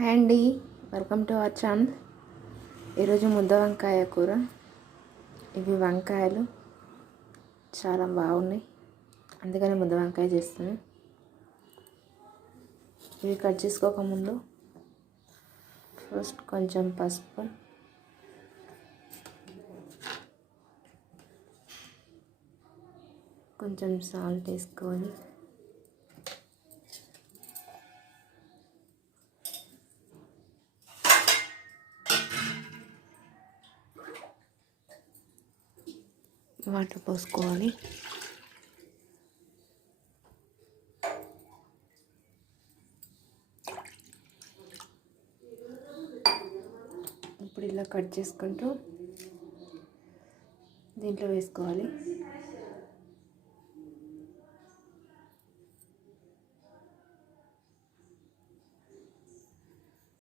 Hi అండి, welcome to our channel. ఈరోజు ముద్ద వంకాయ కూర. ఇవి వంకాయలు చాలా బాగున్నాయి, అందుకని ముద్ద వంకాయ చేస్తున్నాను. ఇవి కట్ చేసుకోకముందు ఫస్ట్ కొంచెం పసుపు, కొంచెం సాల్ట్ వేసుకొని వాటర్ పోసుకోవాలి. ఇప్పుడు ఇలా కట్ చేసుకుంటూ దీంట్లో వేసుకోవాలి.